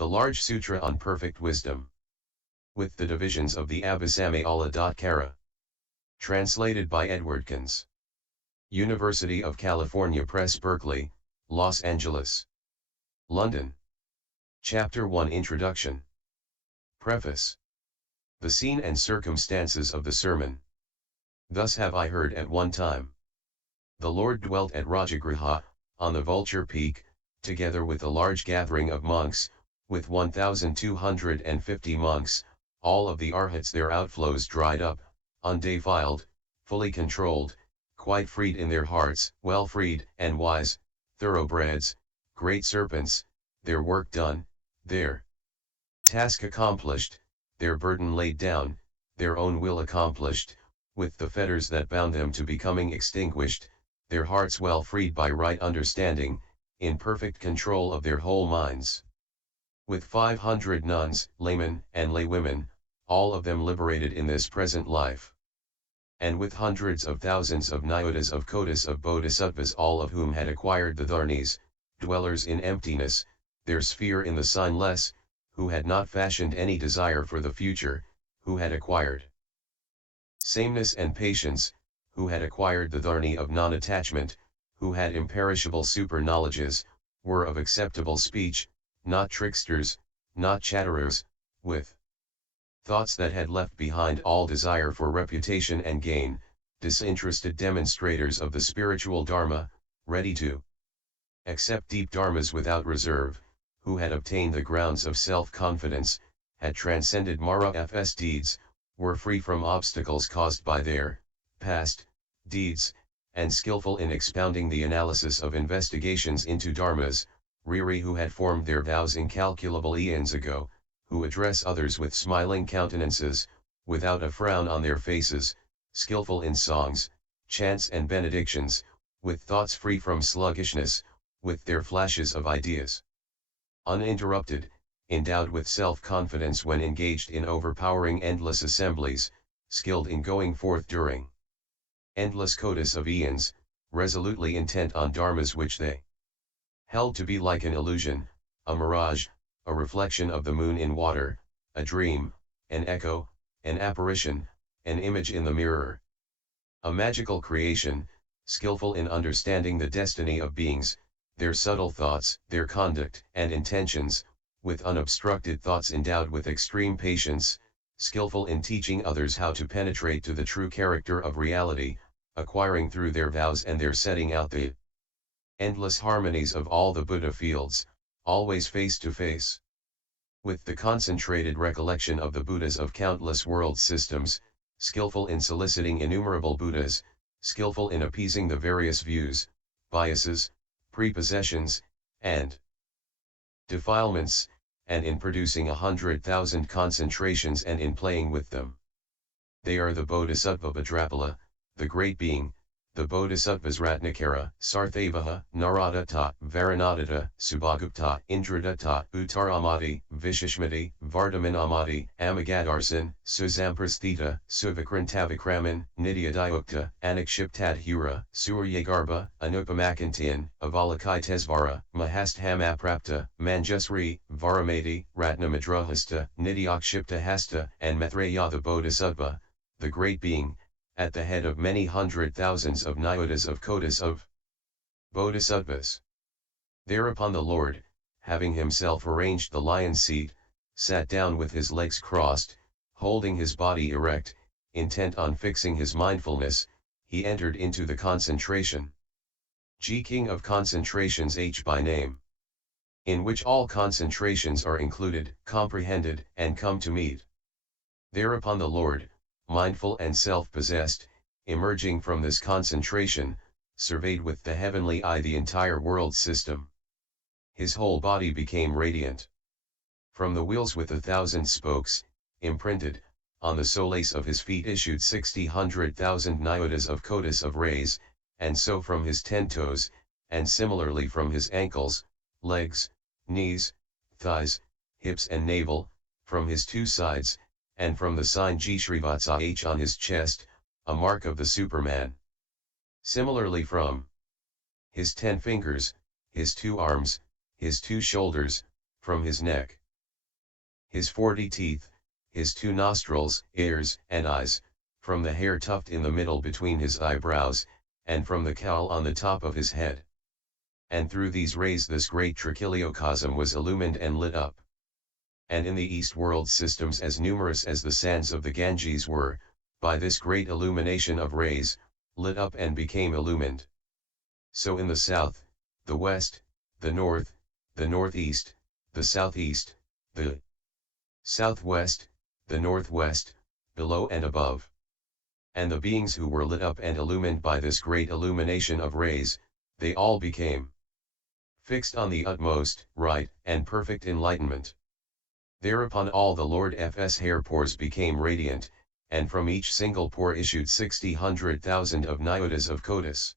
The large Sutra on Perfect Wisdom. With the divisions of the Abhisamayālaṃkāra. Translated by Edward CONZE. University of California Press, Berkeley, Los Angeles. London. Chapter 1 Introduction. Preface. The scene and circumstances of the sermon. Thus have I heard at one time. The Lord dwelt at Rajagriha, on the Vulture Peak, together with a large gathering of monks, with 1,250 monks, all of the arhats their outflows dried up, undefiled, fully controlled, quite freed in their hearts, well freed and wise, thoroughbreds, great serpents, their work done, their task accomplished, their burden laid down, their own will accomplished, with the fetters that bound them to becoming extinguished, their hearts well freed by right understanding, in perfect control of their whole minds. With 500 nuns, laymen, and laywomen, all of them liberated in this present life. And with hundreds of thousands of nyotas of kotis of bodhisattvas, all of whom had acquired the dharnis, dwellers in emptiness, their sphere in the signless, who had not fashioned any desire for the future, who had acquired sameness and patience, who had acquired the dharni of non-attachment, who had imperishable super-knowledges, were of acceptable speech, not tricksters, not chatterers, with thoughts that had left behind all desire for reputation and gain, disinterested demonstrators of the spiritual dharma, ready to accept deep dharmas without reserve, who had obtained the grounds of self-confidence, had transcended Mara fs deeds, were free from obstacles caused by their past deeds, and skillful in expounding the analysis of investigations into dharmas, Riri who had formed their vows incalculable eons ago, who address others with smiling countenances, without a frown on their faces, skillful in songs, chants and benedictions, with thoughts free from sluggishness, with their flashes of ideas uninterrupted, endowed with self-confidence when engaged in overpowering endless assemblies, skilled in going forth during endless kotis of eons, resolutely intent on dharmas which they held to be like an illusion, a mirage, a reflection of the moon in water, a dream, an echo, an apparition, an image in the mirror. A magical creation, skillful in understanding the destiny of beings, their subtle thoughts, their conduct and intentions, with unobstructed thoughts endowed with extreme patience, skillful in teaching others how to penetrate to the true character of reality, acquiring through their vows and their setting out the endless harmonies of all the Buddha fields, always face to face with the concentrated recollection of the Buddhas of countless world systems, skillful in soliciting innumerable Buddhas, skillful in appeasing the various views, biases, prepossessions, and defilements, and in producing 100,000 concentrations and in playing with them. They are the Bodhisattva Bhadrapala, the Great Being, the Bodhisattvas Ratnakara, Sarthavaha, Naradatta, Varanadatta, Subhagupta, Indradatta, Uttaramati, Vishishmati, Vardhamanamati, Amagadarsan, Susamprasthita, Suvakrantavakraman, Nityadayukta, Anakshiptadhura, Suryagarbha, Anupamakantiyan, Avalakaitesvara, Mahasthamaprapta, Manjusri, Varamati, Ratnamadrahasta, Nityakshiptahasta, and Maitreya the Bodhisattva, the Great Being, at the head of many hundred thousands of nyotas of kotis of bodhisattvas. Thereupon the Lord, having himself arranged the lion's seat, sat down with his legs crossed, holding his body erect, intent on fixing his mindfulness, he entered into the concentration. G. King of concentrations H by name. In which all concentrations are included, comprehended, and come to meet. Thereupon the Lord, mindful and self-possessed, emerging from this concentration, surveyed with the heavenly eye the entire world system. His whole body became radiant. From the wheels with 1,000 spokes, imprinted, on the soles of his feet issued 60,000 nyotas of kotis of rays, and so from his 10 toes, and similarly from his ankles, legs, knees, thighs, hips and navel, from his 2 sides, and from the sign G Srivatsa H on his chest, a mark of the Superman. Similarly from his 10 fingers, his 2 arms, his 2 shoulders, from his neck, his 40 teeth, his 2 nostrils, ears, and eyes, from the hair tuft in the middle between his eyebrows, and from the cowl on the top of his head. And through these rays this great trichiliocosm was illumined and lit up. And in the east world systems as numerous as the sands of the Ganges were, by this great illumination of rays, lit up and became illumined. So in the south, the west, the north, the northeast, the southeast, the southwest, the northwest, below and above. And the beings who were lit up and illumined by this great illumination of rays, they all became fixed on the utmost, right, and perfect enlightenment. Thereupon all the Lord F's hair pores became radiant, and from each single pore issued 60,100,000 of nyodas of kotis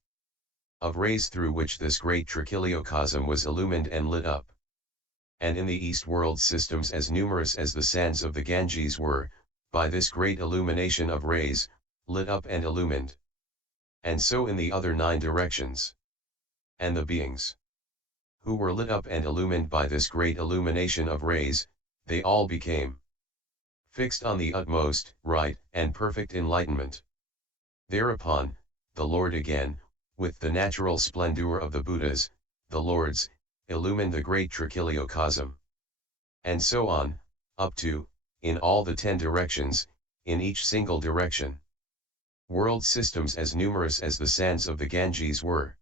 of rays through which this great trichiliocosm was illumined and lit up. And in the east world systems as numerous as the sands of the Ganges were, by this great illumination of rays, lit up and illumined. And so in the other 9 directions. And the beings who were lit up and illumined by this great illumination of rays, they all became fixed on the utmost, right, and perfect enlightenment. Thereupon, the Lord again, with the natural splendor of the Buddhas, the Lords, illumined the great trichiliocosm. And so on, up to, in all the 10 directions, in each single direction. World systems as numerous as the sands of the Ganges were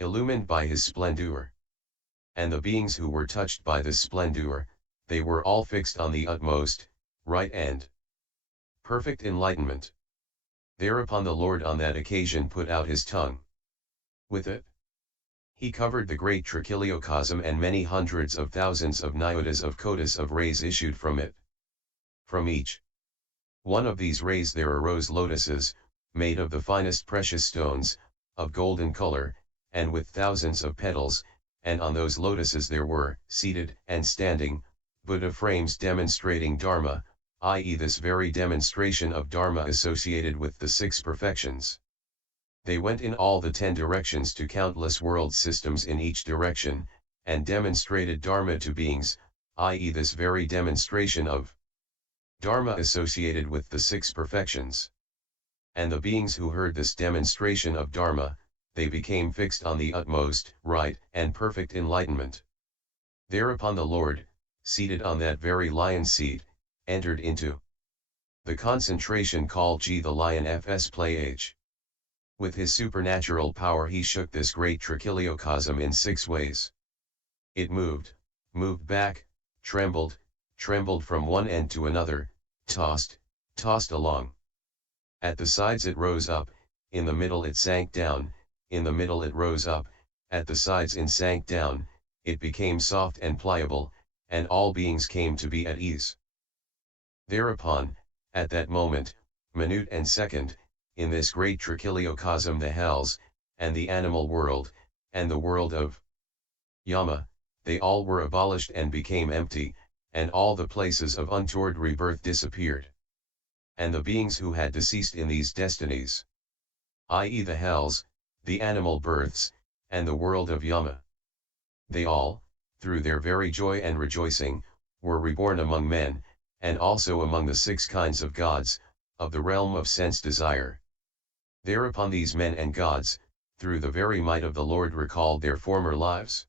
illumined by his splendor. And the beings who were touched by this splendor, they were all fixed on the utmost, right and perfect enlightenment. Thereupon the Lord on that occasion put out his tongue. With it, he covered the great trichiliocosm, and many hundreds of thousands of nyodas of kotis of rays issued from it. From each one of these rays there arose lotuses, made of the finest precious stones, of golden color, and with thousands of petals, and on those lotuses there were, seated and standing, Buddha frames demonstrating Dharma, i.e. this very demonstration of Dharma associated with the 6 perfections. They went in all the 10 directions to countless world systems in each direction, and demonstrated Dharma to beings, i.e. this very demonstration of Dharma associated with the 6 perfections. And the beings who heard this demonstration of Dharma, they became fixed on the utmost, right, and perfect enlightenment. Thereupon the Lord, seated on that very lion seat, entered into the concentration called G the lion F's play H. With his supernatural power he shook this great trichiliocosm in 6 ways. It moved back, trembled from one end to another, tossed along. At the sides it rose up, in the middle it sank down, in the middle it rose up, at the sides it sank down, it became soft and pliable, and all beings came to be at ease. Thereupon, at that moment, minute and second, in this great trichiliocosm the hells, and the animal world, and the world of Yama, they all were abolished and became empty, and all the places of untoward rebirth disappeared. And the beings who had deceased in these destinies, i.e. the hells, the animal births, and the world of Yama, they all, through their very joy and rejoicing, were reborn among men, and also among the 6 kinds of gods, of the realm of sense desire. Thereupon these men and gods, through the very might of the Lord, recalled their former lives.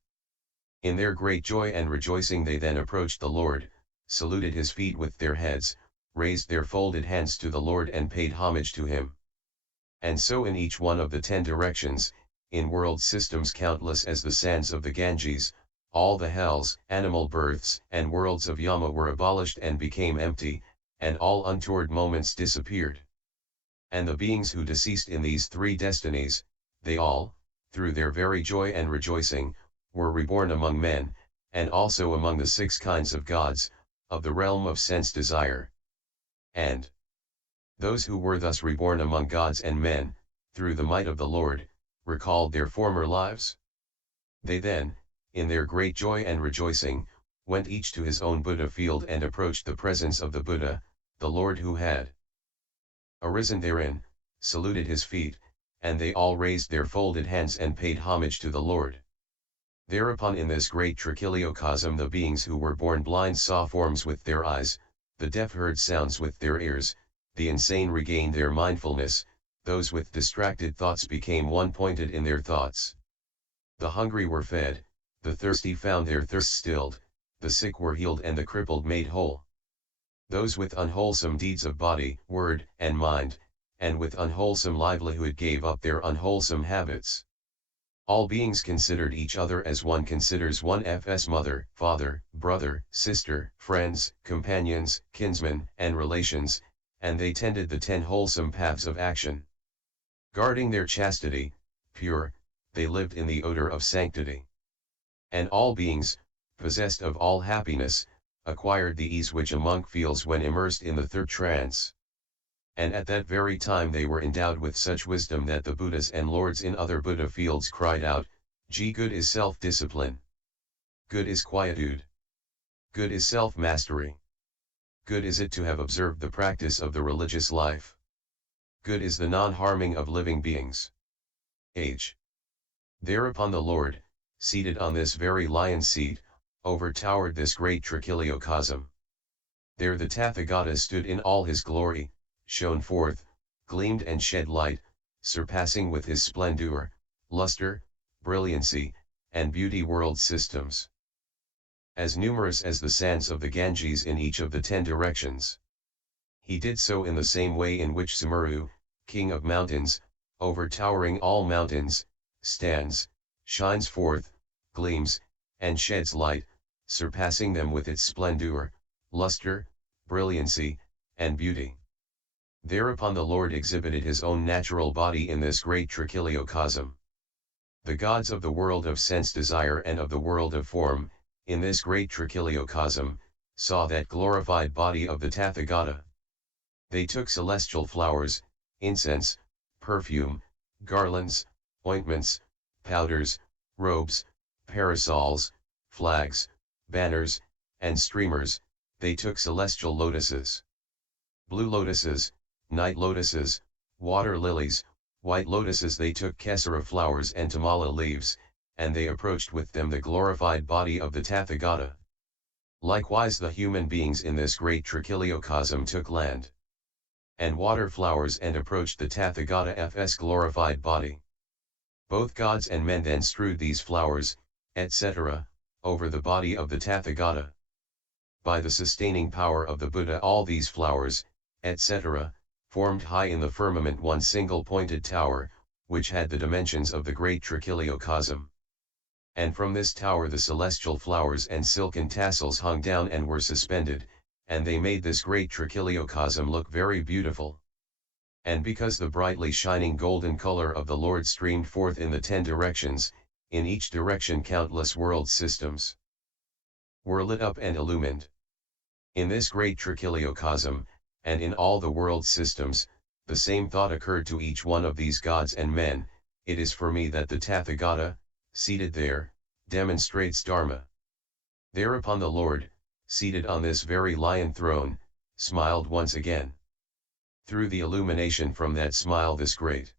In their great joy and rejoicing they then approached the Lord, saluted his feet with their heads, raised their folded hands to the Lord and paid homage to him. And so in each one of the 10 directions, in world systems countless as the sands of the Ganges, all the hells, animal births, and worlds of Yama were abolished and became empty, and all untoward moments disappeared. And the beings who deceased in these 3 destinies, they all, through their very joy and rejoicing, were reborn among men, and also among the 6 kinds of gods, of the realm of sense desire. And those who were thus reborn among gods and men, through the might of the Lord, recalled their former lives. They then, in their great joy and rejoicing, went each to his own Buddha field and approached the presence of the Buddha, the Lord who had arisen therein, saluted his feet, and they all raised their folded hands and paid homage to the Lord. Thereupon in this great trichiliocosm the beings who were born blind saw forms with their eyes, the deaf heard sounds with their ears, the insane regained their mindfulness, those with distracted thoughts became one-pointed in their thoughts. The hungry were fed, the thirsty found their thirst stilled, the sick were healed and the crippled made whole. Those with unwholesome deeds of body, word, and mind, and with unwholesome livelihood gave up their unwholesome habits. All beings considered each other as one considers one's mother, father, brother, sister, friends, companions, kinsmen, and relations, and they tended the 10 wholesome paths of action. Guarding their chastity, pure, they lived in the odor of sanctity. And all beings, possessed of all happiness, acquired the ease which a monk feels when immersed in the third trance. And at that very time they were endowed with such wisdom that the Buddhas and lords in other Buddha fields cried out, Good is self-discipline. Good is quietude. Good is self-mastery. Good is it to have observed the practice of the religious life. Good is the non-harming of living beings. H. Thereupon the Lord, seated on this very lion's seat, overtowered this great trichiliocosm. There the Tathagata stood in all his glory, shone forth, gleamed and shed light, surpassing with his splendor, luster, brilliancy, and beauty world systems. As numerous as the sands of the Ganges in each of the 10 directions. He did so in the same way in which Sumeru, king of mountains, overtowering all mountains, stands, shines forth, gleams, and sheds light, surpassing them with its splendor, luster, brilliancy, and beauty. Thereupon the Lord exhibited his own natural body in this great trichiliocosm. The gods of the world of sense desire and of the world of form, in this great trichiliocosm, saw that glorified body of the Tathagata. They took celestial flowers, incense, perfume, garlands, ointments, powders, robes, parasols, flags, banners, and streamers. They took celestial lotuses, blue lotuses, night lotuses, water lilies, white lotuses. They took kesara flowers and tamala leaves, and they approached with them the glorified body of the Tathagata. Likewise the human beings in this great trichiliocosm took land and water flowers and approached the Tathagata's glorified body. Both gods and men then strewed these flowers, etc., over the body of the Tathagata. By the sustaining power of the Buddha all these flowers, etc., formed high in the firmament one single pointed tower, which had the dimensions of the great trichiliocosm. And from this tower the celestial flowers and silken tassels hung down and were suspended, and they made this great trichiliocosm look very beautiful. And because the brightly shining golden color of the Lord streamed forth in the 10 directions, in each direction countless world systems were lit up and illumined. In this great trichiliocosm, and in all the world systems, the same thought occurred to each one of these gods and men, it is for me that the Tathagata, seated there, demonstrates Dharma. Thereupon the Lord, seated on this very lion throne, smiled once again. Through the illumination from that smile this great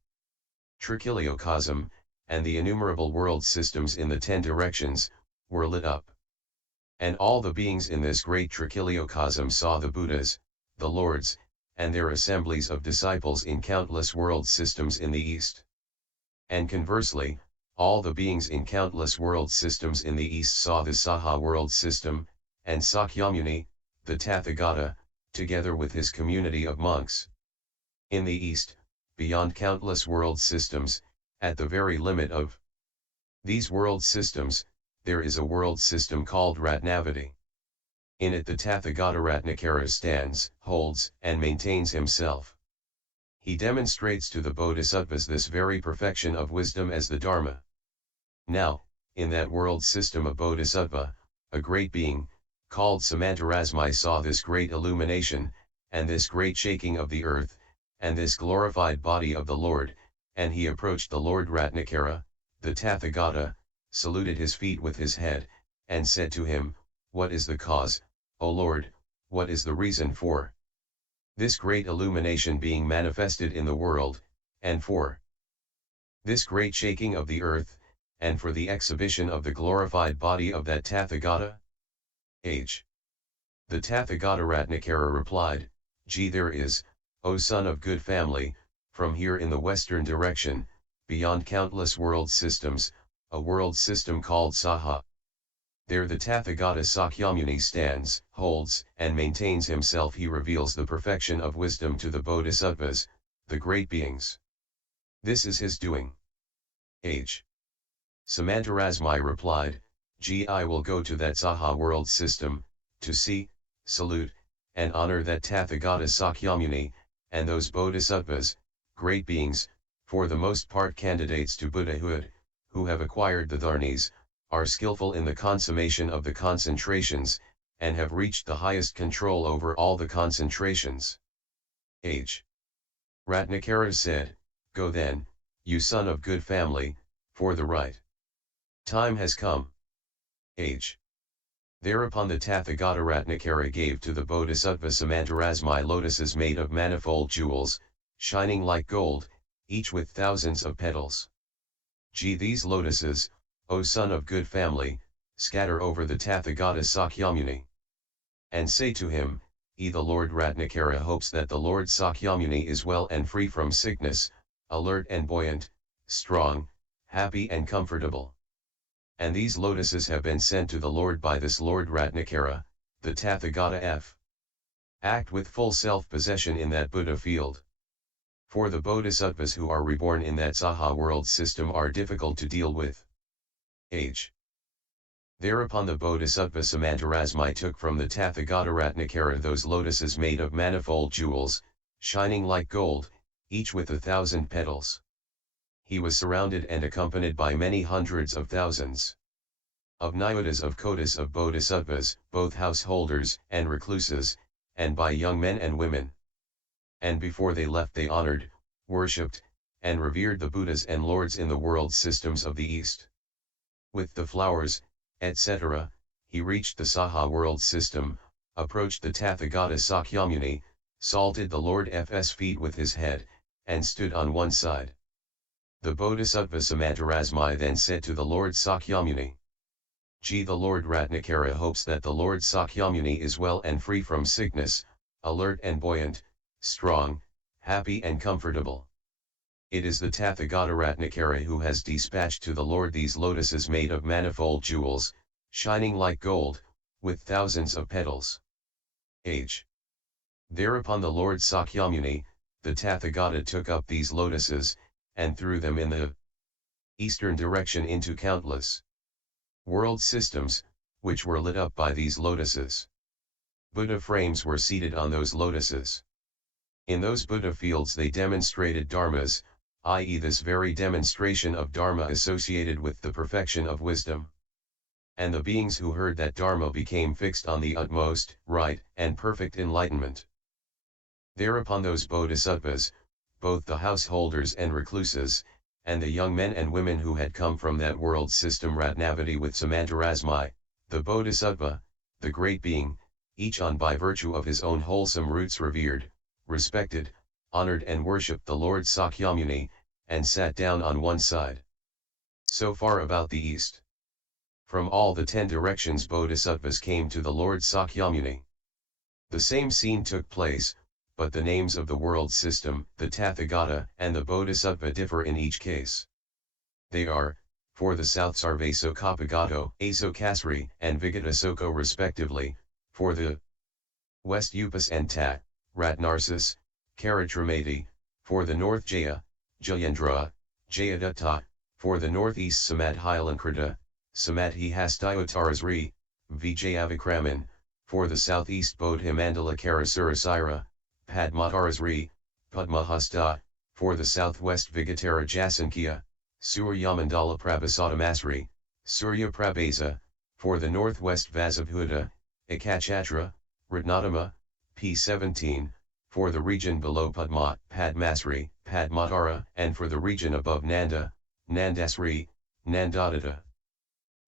trichiliocosm, and the innumerable world systems in the 10 directions, were lit up. And all the beings in this great trichiliocosm saw the Buddhas, the lords, and their assemblies of disciples in countless world systems in the east. And conversely, all the beings in countless world systems in the east saw the Saha world system, and Sakyamuni, the Tathagata, together with his community of monks. In the east, beyond countless world systems, at the very limit of these world systems, there is a world system called Ratnavati. In it the Tathagata Ratnakara stands, holds, and maintains himself. He demonstrates to the Bodhisattvas this very perfection of wisdom as the Dharma. Now, in that world system of Bodhisattva, a great being, called Samantarasmi saw this great illumination, and this great shaking of the earth, and this glorified body of the Lord, and he approached the Lord Ratnakara, the Tathagata, saluted his feet with his head, and said to him, What is the cause, O Lord, what is the reason for this great illumination being manifested in the world, and for this great shaking of the earth, and for the exhibition of the glorified body of that Tathagata? H. The Tathagata Ratnakara replied, Gee, there is, O son of good family, from here in the western direction, beyond countless world systems, a world system called Saha. There the Tathagata Sakyamuni stands, holds, and maintains himself. He reveals the perfection of wisdom to the Bodhisattvas, the great beings. This is his doing. H. Samantarasmai replied, Gee, I will go to that Saha world system, to see, salute, and honor that Tathagata Sakyamuni, and those Bodhisattvas, great beings, for the most part candidates to Buddhahood, who have acquired the dharnis, are skillful in the consummation of the concentrations, and have reached the highest control over all the concentrations. H. Ratnakara said, Go then, you son of good family, for the right time has come. H. Thereupon the Tathagata Ratnakara gave to the Bodhisattva Samantarasmai lotuses made of manifold jewels, shining like gold, each with thousands of petals. Gee, these lotuses, O son of good family, scatter over the Tathagata Sakyamuni. And say to him, The Lord Ratnakara hopes that the Lord Sakyamuni is well and free from sickness, alert and buoyant, strong, happy and comfortable. And these lotuses have been sent to the Lord by this Lord Ratnakara, the Tathagata F. Act with full self-possession in that Buddha field. For the Bodhisattvas who are reborn in that Saha world system are difficult to deal with. H. Thereupon the Bodhisattva Samantarasmai took from the Tathagata Ratnakara those lotuses made of manifold jewels, shining like gold, each with 1,000 petals. He was surrounded and accompanied by many hundreds of thousands of Nyotas of Kotis of Bodhisattvas, both householders and recluses, and by young men and women. And before they left they honored, worshipped, and revered the Buddhas and Lords in the world systems of the East. With the flowers, etc., he reached the Saha world system, approached the Tathagata Sakyamuni, salted the Lord F's feet with his head, and stood on one side. The Bodhisattva Samantarasmai then said to the Lord Sakyamuni, Gee, the Lord Ratnakara hopes that the Lord Sakyamuni is well and free from sickness, alert and buoyant, strong, happy and comfortable. It is the Tathagata Ratnakara who has dispatched to the Lord these lotuses made of manifold jewels, shining like gold, with thousands of petals. H. Thereupon the Lord Sakyamuni, the Tathagata took up these lotuses, and threw them in the eastern direction into countless world systems, which were lit up by these lotuses. Buddha frames were seated on those lotuses. In those Buddha fields they demonstrated dharmas, i.e. this very demonstration of dharma associated with the perfection of wisdom. And the beings who heard that dharma became fixed on the utmost, right, and perfect enlightenment. Thereupon those bodhisattvas, both the householders and recluses, and the young men and women who had come from that world system Ratnavati with Samantarasmai, the bodhisattva, the great being, each on by virtue of his own wholesome roots revered, respected, honored and worshipped the Lord Sakyamuni, and sat down on one side. So far about the east. From all the 10 directions bodhisattvas came to the Lord Sakyamuni. The same scene took place, but the names of the world system, the Tathagata and the Bodhisattva differ in each case. They are, for the south Sarvesokapagato, Asokasri, and Vigatasoko respectively, for the west Upas and Tat, Ratnarsis, Karatramati, for the north Jaya, Jayendra, Jayadatta, for the northeast Samadhialankrita, Samadhihastiotarasri, Vijayavikraman, for the southeast Bodhimandala Karasurasira, Padmatarasri, Padmahasta, for the southwest Vigatara Jasankhya, Suryamandala Prabhasadamasri, Surya Prabhasa, for the northwest Vasabhuta, Ekachatra, Ratnadama, P17, for the region below Padma, Padmasri, Padmatara, and for the region above Nanda, Nandasri, Nandadatta.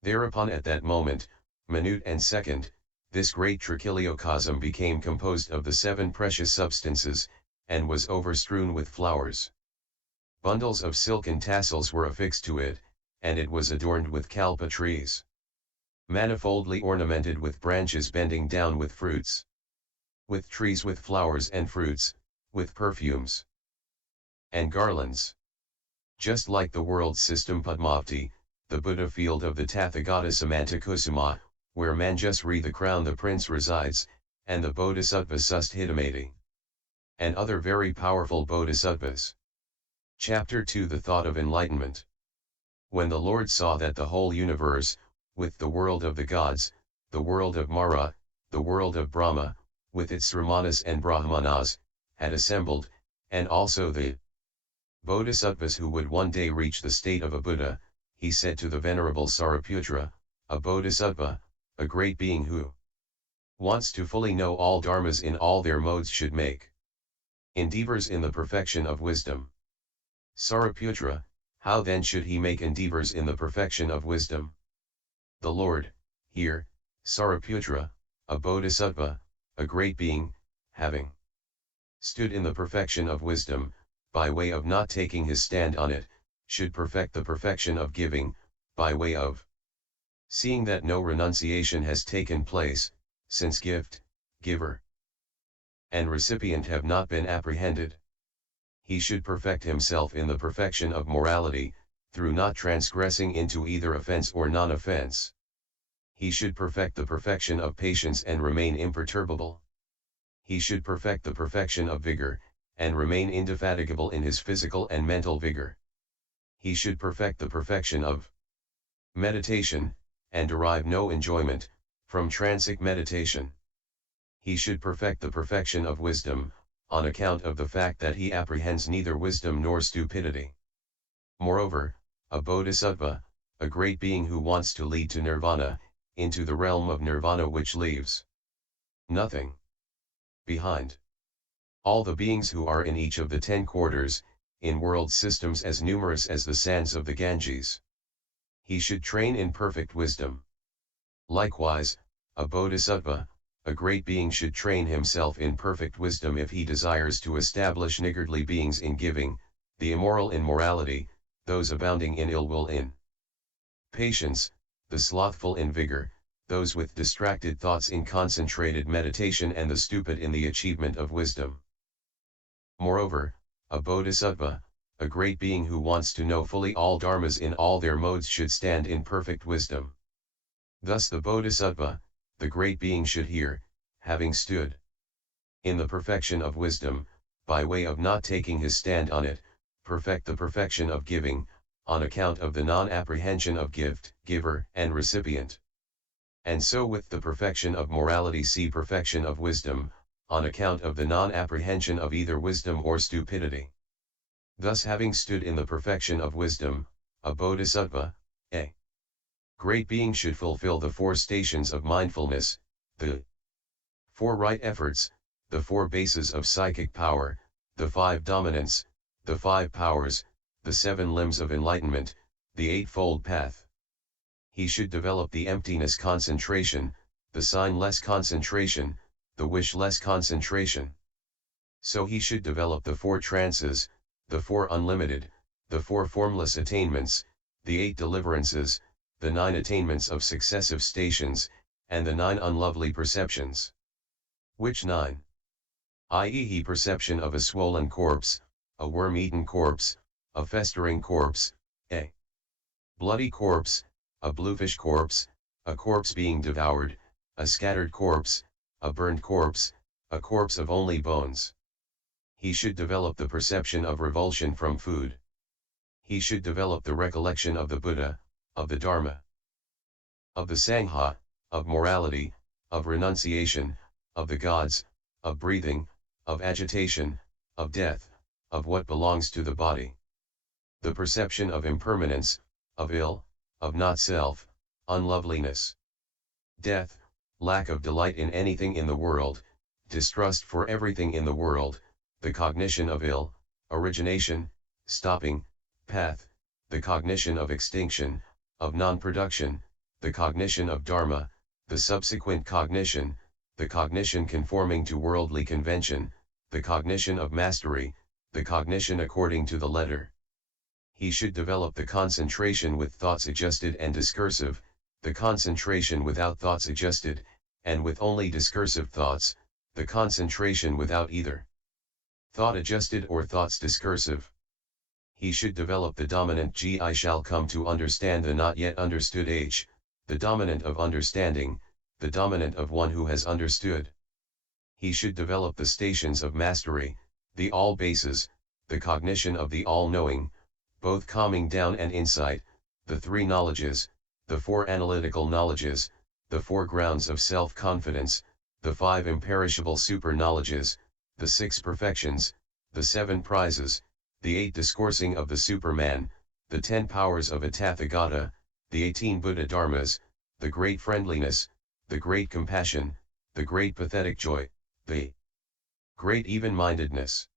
Thereupon at that moment, minute and second, this great trichiliocosm became composed of the 7 precious substances, and was overstrewn with flowers. Bundles of silken tassels were affixed to it, and it was adorned with kalpa trees, manifoldly ornamented with branches bending down with fruits, with trees with flowers and fruits, with perfumes and garlands. Just like the world system Padmavati, the Buddha field of the Tathagata Samantakusuma, where Manjusri the crown the prince resides, and the Bodhisattva Susthidamati, and other very powerful bodhisattvas. Chapter 2 The Thought of Enlightenment. When the Lord saw that the whole universe, with the world of the gods, the world of Mara, the world of Brahma, with its Sramanas and Brahmanas, had assembled, and also the bodhisattvas who would one day reach the state of a Buddha, he said to the Venerable Sariputra, a bodhisattva, a great being who wants to fully know all dharmas in all their modes should make endeavors in the perfection of wisdom. Sariputra, how then should he make endeavors in the perfection of wisdom? The Lord, here, Sariputra, a bodhisattva, a great being, having stood in the perfection of wisdom, by way of not taking his stand on it, should perfect the perfection of giving, by way of seeing that no renunciation has taken place, since gift, giver, and recipient have not been apprehended. He should perfect himself in the perfection of morality, through not transgressing into either offense or non-offense. He should perfect the perfection of patience and remain imperturbable. He should perfect the perfection of vigor, and remain indefatigable in his physical and mental vigor. He should perfect the perfection of meditation, and derive no enjoyment from transic meditation. He should perfect the perfection of wisdom, on account of the fact that he apprehends neither wisdom nor stupidity. Moreover, a bodhisattva, a great being who wants to lead to nirvana, into the realm of nirvana which leaves nothing behind. All the beings who are in each of the 10 quarters, in world systems as numerous as the sands of the Ganges. He should train in perfect wisdom. Likewise, a bodhisattva, a great being should train himself in perfect wisdom if he desires to establish niggardly beings in giving, the immoral in morality, those abounding in ill will in patience, the slothful in vigor, those with distracted thoughts in concentrated meditation and the stupid in the achievement of wisdom. Moreover, a bodhisattva, a great being who wants to know fully all dharmas in all their modes should stand in perfect wisdom. Thus the bodhisattva, the great being should here, having stood in the perfection of wisdom, by way of not taking his stand on it, perfect the perfection of giving, on account of the non-apprehension of gift, giver, and recipient. And so with the perfection of morality see perfection of wisdom, on account of the non-apprehension of either wisdom or stupidity. Thus having stood in the perfection of wisdom, a bodhisattva, a great being should fulfill the 4 stations of mindfulness, the 4 right efforts, the 4 bases of psychic power, the 5 dominants, the 5 powers, the 7 limbs of enlightenment, the 8-fold path. He should develop the emptiness concentration, the sign-less concentration, the wish-less concentration. So he should develop the 4 trances, the 4 unlimited, the 4 formless attainments, the 8 deliverances, the 9 attainments of successive stations, and the 9 unlovely perceptions. Which 9? I.e. he perception of a swollen corpse, a worm-eaten corpse, a festering corpse, a bloody corpse, a bluish corpse, a corpse being devoured, a scattered corpse, a burned corpse, a corpse of only bones. He should develop the perception of revulsion from food. He should develop the recollection of the Buddha, of the Dharma, of the Sangha, of morality, of renunciation, of the gods, of breathing, of agitation, of death, of what belongs to the body. The perception of impermanence, of ill, of not self, unloveliness, death, lack of delight in anything in the world, distrust for everything in the world, the cognition of ill, origination, stopping, path, the cognition of extinction, of non-production, the cognition of dharma, the subsequent cognition, the cognition conforming to worldly convention, the cognition of mastery, the cognition according to the letter. He should develop the concentration with thoughts adjusted and discursive, the concentration without thoughts adjusted, and with only discursive thoughts, the concentration without either thought adjusted or thoughts discursive. He should develop the dominant G. I shall come to understand the not yet understood H, the dominant of understanding, the dominant of one who has understood. He should develop the stations of mastery, the all bases, the cognition of the all-knowing, both calming down and insight, the three knowledges, the four analytical knowledges, the four grounds of self-confidence, the five imperishable super-knowledges, the six perfections, the seven prizes, the eight discoursing of the Superman, the 10 powers of a Tathagata, the 18 Buddha Dharmas, the great friendliness, the great compassion, the great pathetic joy, the great even-mindedness.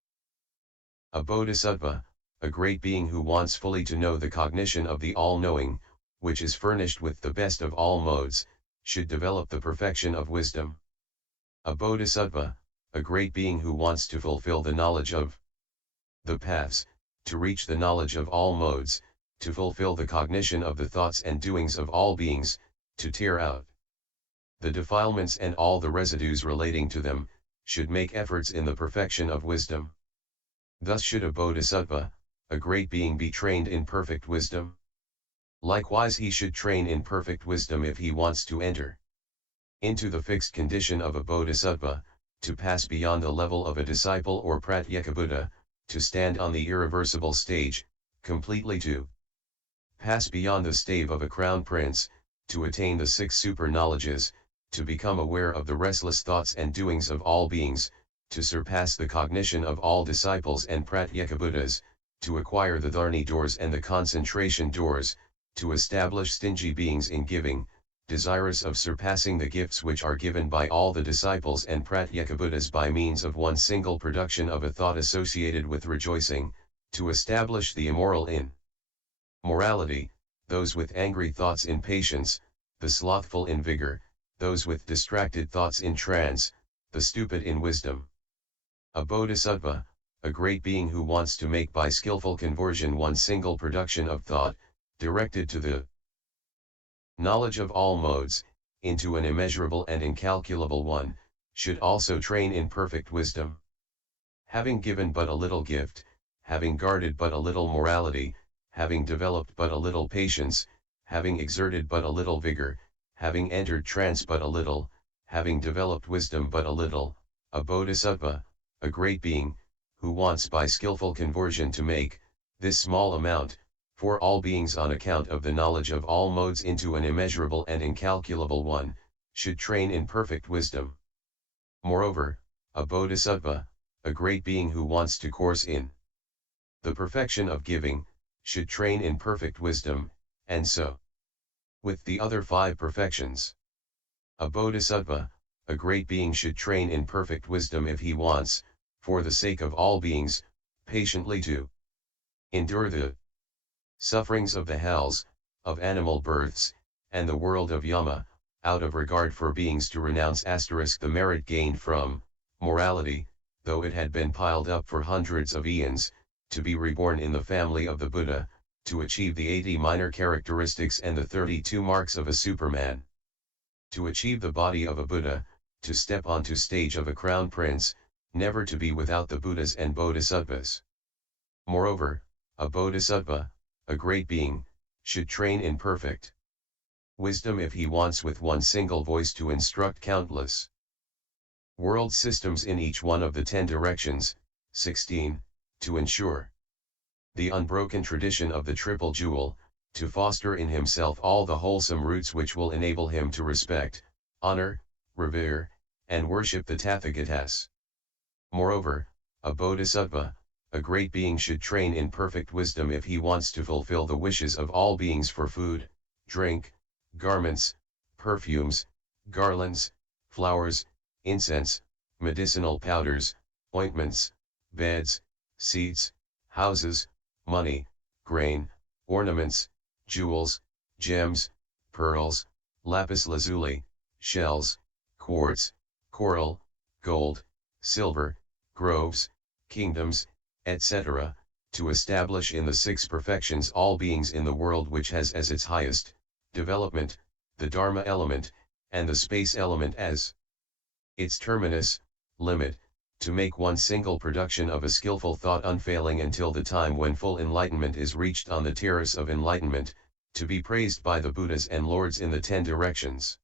A Bodhisattva, a great being who wants fully to know the cognition of the all-knowing, which is furnished with the best of all modes, should develop the perfection of wisdom. A Bodhisattva, a great being who wants to fulfill the knowledge of the paths, to reach the knowledge of all modes, to fulfill the cognition of the thoughts and doings of all beings, to tear out the defilements and all the residues relating to them, should make efforts in the perfection of wisdom. Thus should a Bodhisattva, a great being, be trained in perfect wisdom. Likewise he should train in perfect wisdom if he wants to enter into the fixed condition of a Bodhisattva, to pass beyond the level of a disciple or Pratyekabuddha, to stand on the irreversible stage, completely to pass beyond the stave of a crown prince, to attain the 6 super knowledges, to become aware of the restless thoughts and doings of all beings, to surpass the cognition of all disciples and Pratyekabuddhas, to acquire the Dharani doors and the concentration doors, to establish stingy beings in giving, desirous of surpassing the gifts which are given by all the disciples and Pratyekabuddhas by means of one single production of a thought associated with rejoicing, to establish the immoral in morality, those with angry thoughts in patience, the slothful in vigor, those with distracted thoughts in trance, the stupid in wisdom. A Bodhisattva, a great being who wants to make by skillful conversion one single production of thought, directed to the knowledge of all modes, into an immeasurable and incalculable one, should also train in perfect wisdom. Having given but a little gift, having guarded but a little morality, having developed but a little patience, having exerted but a little vigor, having entered trance but a little, having developed wisdom but a little, a Bodhisattva, a great being, who wants by skillful conversion to make this small amount, for all beings on account of the knowledge of all modes into an immeasurable and incalculable one, should train in perfect wisdom. Moreover, a Bodhisattva, a great being who wants to course in the perfection of giving, should train in perfect wisdom, and so with the other 5 perfections. A Bodhisattva, a great being, should train in perfect wisdom if he wants, for the sake of all beings, patiently to endure the sufferings of the hells, of animal births, and the world of Yama, out of regard for beings, to renounce * the merit gained from morality, though it had been piled up for hundreds of eons, to be reborn in the family of the Buddha, to achieve the 80 minor characteristics and the 32 marks of a Superman, to achieve the body of a Buddha, to step onto stage of a crown prince, never to be without the Buddhas and Bodhisattvas. Moreover, a Bodhisattva, a great being, should train in perfect wisdom if he wants with one single voice to instruct countless world systems in each one of the 10 directions, 16, to ensure the unbroken tradition of the triple jewel, to foster in himself all the wholesome roots which will enable him to respect, honor, revere, and worship the Tathagatas. Moreover, a Bodhisattva, a great being, should train in perfect wisdom if he wants to fulfill the wishes of all beings for food, drink, garments, perfumes, garlands, flowers, incense, medicinal powders, ointments, beds, seats, houses, money, grain, ornaments, jewels, gems, pearls, lapis lazuli, shells, quartz, coral, gold, silver, groves, kingdoms, etc., to establish in the six perfections all beings in the world, which has as its highest development the Dharma element, and the space element as its terminus, limit, to make one single production of a skillful thought unfailing until the time when full enlightenment is reached on the terrace of enlightenment, to be praised by the Buddhas and Lords in the 10 directions.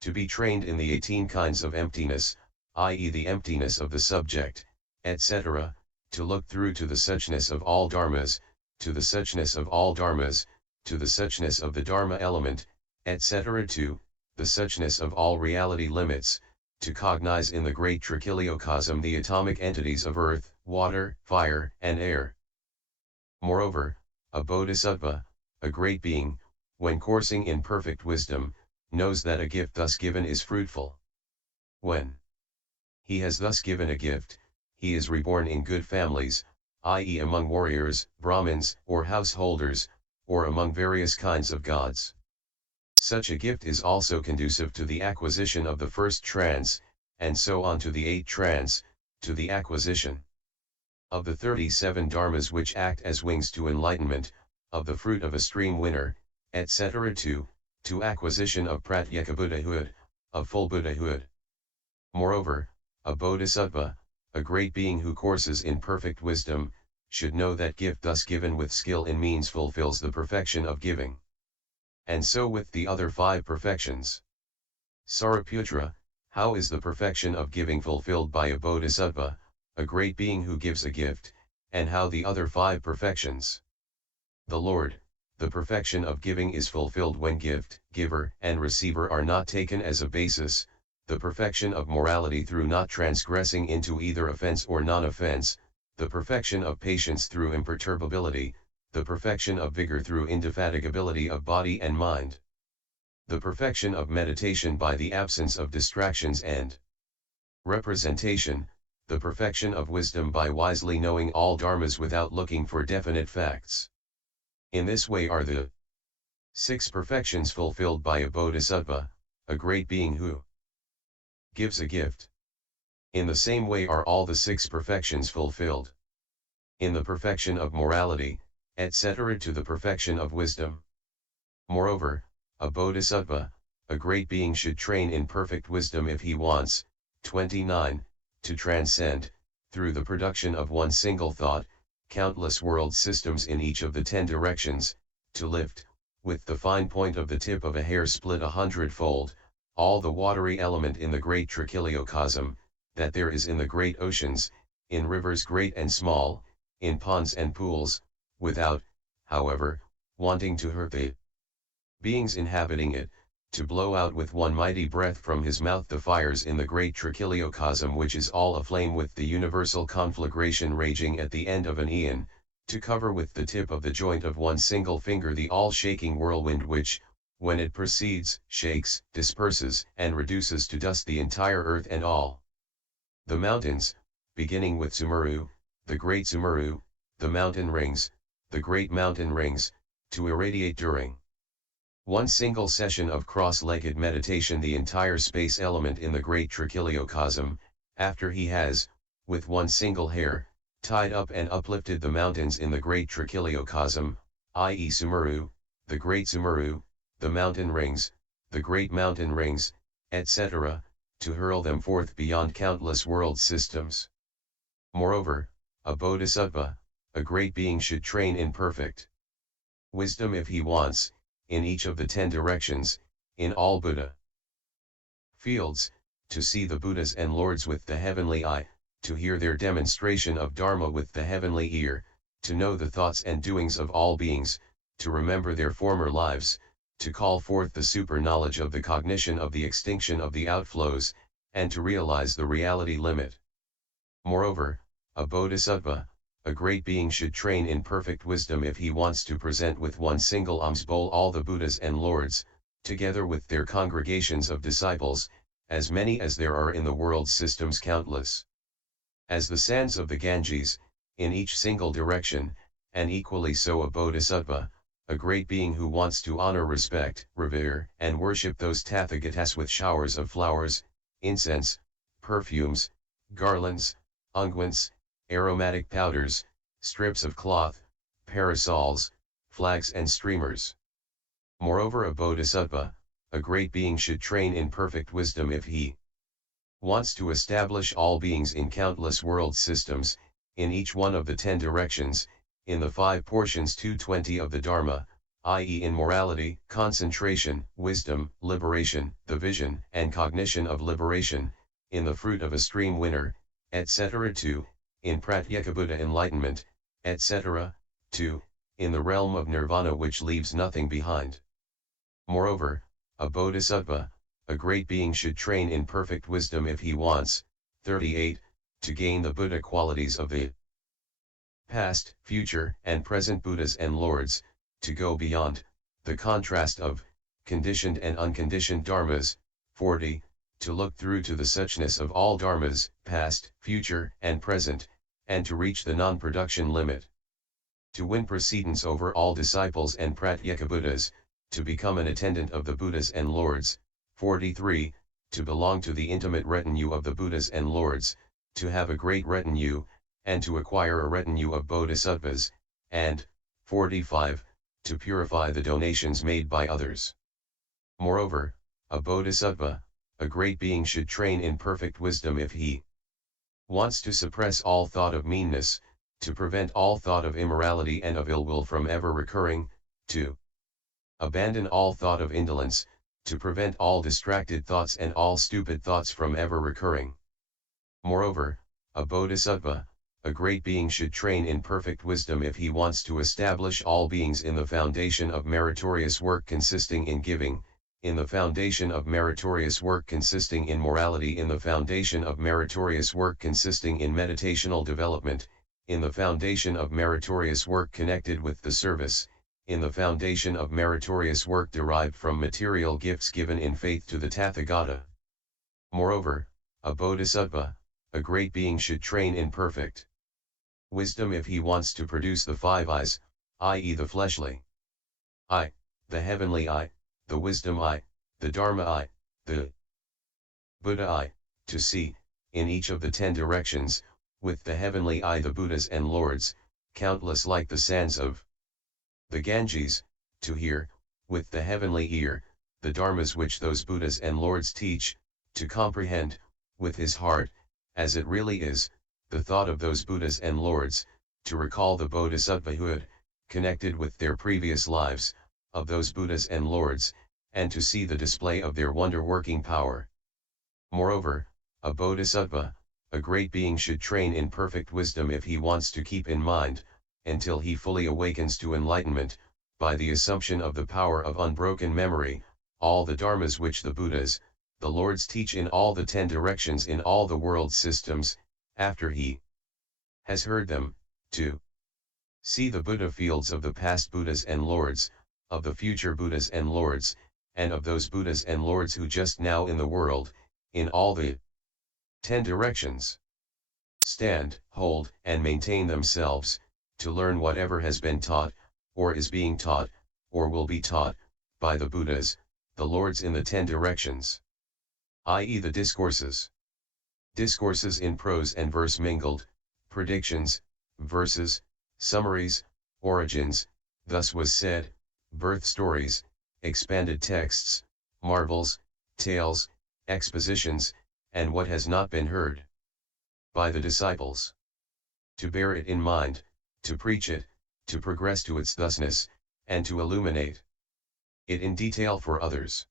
To be trained in the 18 kinds of emptiness, i.e. the emptiness of the subject, etc., to look through to the suchness of all dharmas, to the suchness of all dharmas, to the suchness of the Dharma element, etc., to the suchness of all reality limits, to cognize in the great trichiliocosm the atomic entities of earth, water, fire, and air. Moreover, a bodhisattva, a great being, when coursing in perfect wisdom, knows that a gift thus given is fruitful. When he has thus given a gift, he is reborn in good families, i.e. among warriors, Brahmins, or householders, or among various kinds of gods. Such a gift is also conducive to the acquisition of the first trans, and so on to the 8 trans, to the acquisition of the 37 dharmas which act as wings to enlightenment, of the fruit of a stream winner, etc. to acquisition of pratyeka Buddhahood, of full Buddhahood. Moreover, a bodhisattva, a great being who courses in perfect wisdom, should know that gift thus given with skill in means fulfills the perfection of giving. And so with the other 5 perfections. Sariputra, how is the perfection of giving fulfilled by a bodhisattva, a great being who gives a gift, and how the other 5 perfections? The Lord, the perfection of giving is fulfilled when gift, giver, and receiver are not taken as a basis, the perfection of morality through not transgressing into either offense or non-offense, the perfection of patience through imperturbability, the perfection of vigor through indefatigability of body and mind, the perfection of meditation by the absence of distractions and representation, the perfection of wisdom by wisely knowing all dharmas without looking for definite facts. In this way are the 6 perfections fulfilled by a bodhisattva, a great being who gives a gift. In the same way are all the 6 perfections fulfilled. In the perfection of morality, etc. to the perfection of wisdom. Moreover, a bodhisattva, a great being should train in perfect wisdom if he wants, 29, to transcend, through the production of one single thought, countless world systems in each of the 10 directions, to lift, with the fine point of the tip of a hair split 100-fold, all the watery element in the great trichiliocosm, that there is in the great oceans, in rivers great and small, in ponds and pools, without, however, wanting to hurt the beings inhabiting it, to blow out with one mighty breath from his mouth the fires in the great trichiliocosm which is all aflame with the universal conflagration raging at the end of an aeon, to cover with the tip of the joint of one single finger the all-shaking whirlwind which, when it proceeds, shakes, disperses, and reduces to dust the entire earth and all the mountains, beginning with Sumeru, the great Sumeru, the mountain rings, the great mountain rings, to irradiate during one single session of cross-legged meditation the entire space element in the great trichiliocosm, after he has, with one single hair, tied up and uplifted the mountains in the great trichiliocosm, i.e. Sumeru, the great Sumeru, the mountain rings, the great mountain rings, etc., to hurl them forth beyond countless world systems. Moreover, a bodhisattva, a great being should train in perfect wisdom if he wants, in each of the 10 directions, in all Buddha fields, to see the Buddhas and Lords with the heavenly eye, to hear their demonstration of Dharma with the heavenly ear, to know the thoughts and doings of all beings, to remember their former lives, to call forth the super-knowledge of the cognition of the extinction of the outflows, and to realize the reality limit. Moreover, a bodhisattva, a great being should train in perfect wisdom if he wants to present with one single alms bowl all the Buddhas and Lords, together with their congregations of disciples, as many as there are in the world systems countless as the sands of the Ganges, in each single direction, and equally so a bodhisattva, a great being who wants to honor, respect, revere, and worship those Tathagatas with showers of flowers, incense, perfumes, garlands, unguents, aromatic powders, strips of cloth, parasols, flags and streamers. Moreover, a bodhisattva, a great being, should train in perfect wisdom if he wants to establish all beings in countless world systems, in each one of the 10 directions, in the 5 portions 220 of the Dharma, i.e. in morality, concentration, wisdom, liberation, the vision and cognition of liberation, in the fruit of a stream winner, etc. 2, in Pratyekabuddha enlightenment, etc. 2, in the realm of nirvana which leaves nothing behind. Moreover, a bodhisattva, a great being, should train in perfect wisdom if he wants, 38, to gain the Buddha qualities of the past, future, and present Buddhas and Lords, to go beyond the contrast of conditioned and unconditioned dharmas, 40, to look through to the suchness of all dharmas, past, future, and present, and to reach the non-production limit. To win precedence over all disciples and Pratyekabuddhas, to become an attendant of the Buddhas and Lords, 43, to belong to the intimate retinue of the Buddhas and Lords, to have a great retinue, and to acquire a retinue of bodhisattvas, and, 45, to purify the donations made by others. Moreover, a bodhisattva, a great being, should train in perfect wisdom if he wants to suppress all thought of meanness, to prevent all thought of immorality and of ill will from ever recurring, to abandon all thought of indolence, to prevent all distracted thoughts and all stupid thoughts from ever recurring. Moreover, a bodhisattva, a great being, should train in perfect wisdom if he wants to establish all beings in the foundation of meritorious work consisting in giving, in the foundation of meritorious work consisting in morality, in the foundation of meritorious work consisting in meditational development, in the foundation of meritorious work connected with the service, in the foundation of meritorious work derived from material gifts given in faith to the Tathagata. Moreover, a bodhisattva, a great being, should train in perfect wisdom if he wants to produce the 5 eyes, i.e. the fleshly eye, the heavenly eye, the wisdom eye, the Dharma eye, the Buddha eye, to see, in each of the 10 directions, with the heavenly eye the Buddhas and Lords, countless like the sands of the Ganges, to hear, with the heavenly ear, the dharmas which those Buddhas and Lords teach, to comprehend, with his heart, as it really is, the thought of those Buddhas and Lords, to recall the bodhisattvahood, connected with their previous lives, of those Buddhas and Lords, and to see the display of their wonder-working power. Moreover, a bodhisattva, a great being, should train in perfect wisdom if he wants to keep in mind, until he fully awakens to enlightenment, by the assumption of the power of unbroken memory, all the dharmas which the Buddhas, the Lords teach in all the 10 directions in all the world systems, after he has heard them, to see the Buddha fields of the past Buddhas and Lords, of the future Buddhas and Lords, and of those Buddhas and Lords who just now in the world, in all the 10 directions, stand, hold, and maintain themselves, to learn whatever has been taught, or is being taught, or will be taught, by the Buddhas, the Lords in the 10 directions, i.e. the discourses. Discourses in prose and verse mingled, predictions, verses, summaries, origins, thus was said, birth stories, expanded texts, marvels, tales, expositions, and what has not been heard by the disciples. To bear it in mind, to preach it, to progress to its thusness, and to illuminate it in detail for others.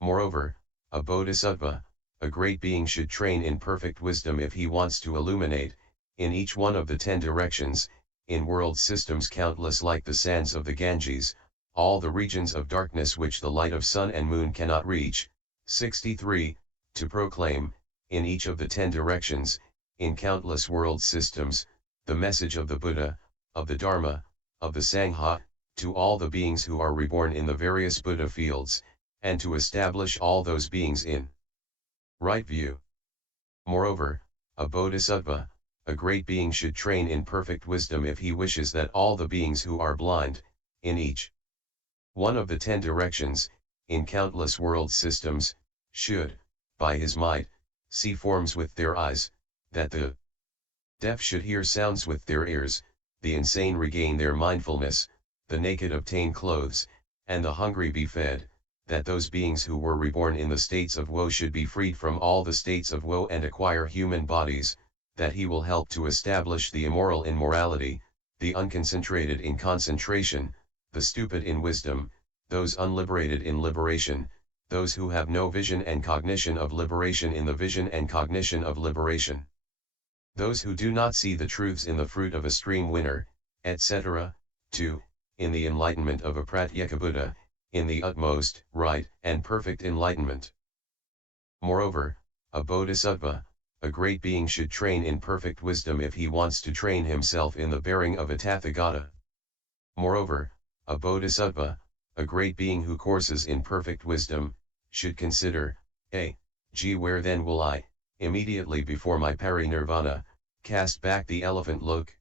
Moreover, a bodhisattva, a great being, should train in perfect wisdom if he wants to illuminate, in each one of the 10 directions, in world systems countless like the sands of the Ganges, all the regions of darkness which the light of sun and moon cannot reach. 63, to proclaim, in each of the 10 directions, in countless world systems, the message of the Buddha, of the Dharma, of the Sangha, to all the beings who are reborn in the various Buddha fields, and to establish all those beings in right view. Moreover, a bodhisattva, a great being, should train in perfect wisdom if he wishes that all the beings who are blind, in each one of the 10 directions, in countless world systems, should, by his might, see forms with their eyes, that the Deaf should hear sounds with their ears, the insane regain their mindfulness, the naked obtain clothes, and the hungry be fed, that those beings who were reborn in the states of woe should be freed from all the states of woe and acquire human bodies, that he will help to establish the immoral in morality, the unconcentrated in concentration, the stupid in wisdom, those unliberated in liberation, those who have no vision and cognition of liberation in the vision and cognition of liberation. Those who do not see the truths in the fruit of a stream winner, etc., 2. In the enlightenment of a Pratyeka in the utmost, right, and perfect enlightenment. Moreover, a bodhisattva, a great being should train in perfect wisdom if he wants to train himself in the bearing of a Tathagata. Moreover, a bodhisattva, a great being who courses in perfect wisdom, should consider, where then will I, immediately before my parinirvana, cast back the elephant look?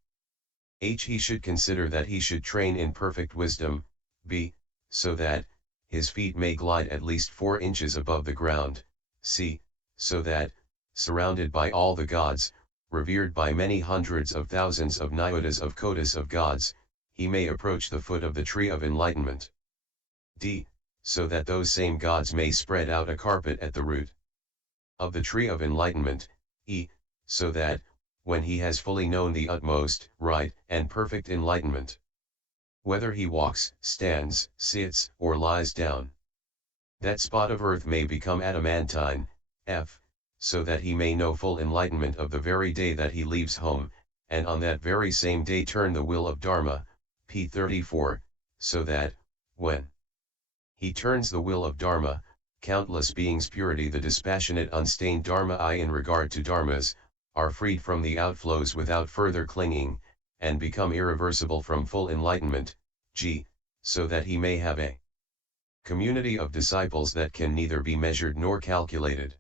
He should consider that he should train in perfect wisdom, b. So that, his feet may glide at least 4 inches above the ground, c. So that, surrounded by all the gods, revered by many hundreds of thousands of nyotas of kotas of gods, he may approach the foot of the tree of enlightenment. d. So that those same gods may spread out a carpet at the root of the tree of enlightenment, e. So that, when he has fully known the utmost, right, and perfect enlightenment, whether he walks, stands, sits, or lies down, that spot of earth may become adamantine, f. So that he may know full enlightenment of the very day that he leaves home, and on that very same day turn the wheel of Dharma, p. 34, so that, when he turns the wheel of Dharma, countless beings purity the dispassionate unstained Dharma I in regard to Dharmas, are freed from the outflows without further clinging, and become irreversible from full enlightenment, g. So that he may have a community of disciples that can neither be measured nor calculated.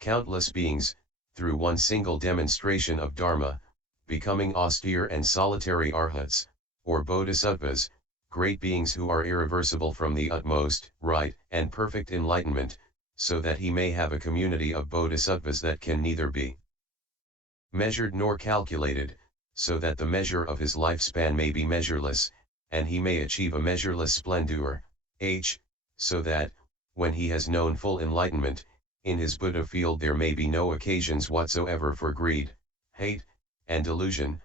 Countless beings, through one single demonstration of Dharma, becoming austere and solitary arhats, or bodhisattvas, great beings who are irreversible from the utmost, right, and perfect enlightenment, so that he may have a community of bodhisattvas that can neither be measured nor calculated, so that the measure of his lifespan may be measureless, and he may achieve a measureless splendor, so that, when he has known full enlightenment, in his Buddha field there may be no occasions whatsoever for greed, hate, and delusion,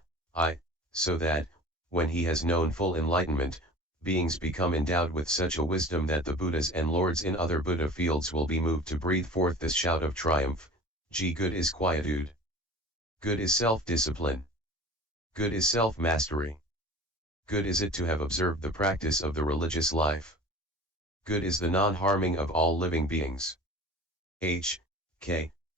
so that, when he has known full enlightenment, beings become endowed with such a wisdom that the Buddhas and lords in other Buddha fields will be moved to breathe forth this shout of triumph, good is quietude. Good is self-discipline. Good is self-mastery. Good is it to have observed the practice of the religious life. Good is the non-harming of all living beings.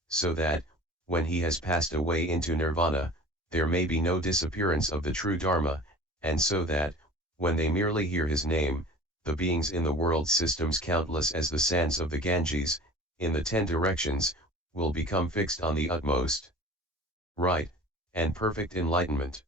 So that, when he has passed away into nirvana, there may be no disappearance of the true Dharma, and so that, when they merely hear his name, the beings in the world systems countless as the sands of the Ganges, in the 10 directions, will become fixed on the utmost, right, and perfect enlightenment.